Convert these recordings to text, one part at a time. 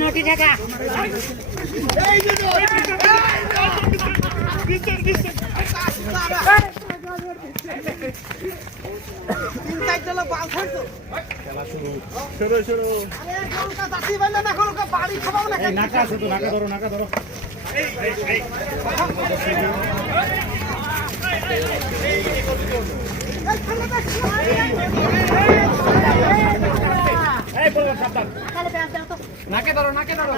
নোটি টাকা নাকা আছে তো নাকা ধরো নাকা ধরো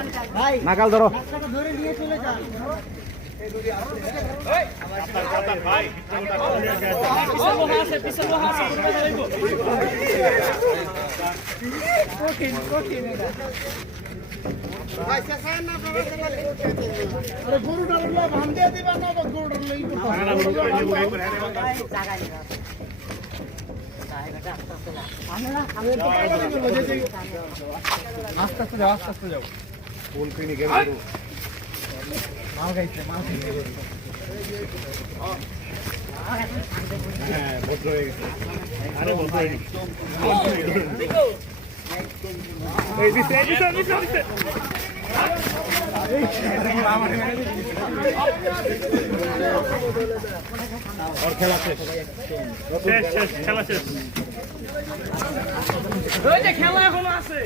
নাকাল ধরো ধরে নিয়ে চলে যান গরুটা ভান্ডে দিবা না গরুটা আস্তে আস্তে যাও আস্তে আস্তে যাও ফুল কিনে গেল মাল গাইছে মাল কিনে গেল হ্যাঁ ভদ্র হয়ে গেছে আরে ভদ্র হয়ে গেছে এই দিছে और খেলা শেষ খেলা শেষ ওই যে খেলা এখনো আছে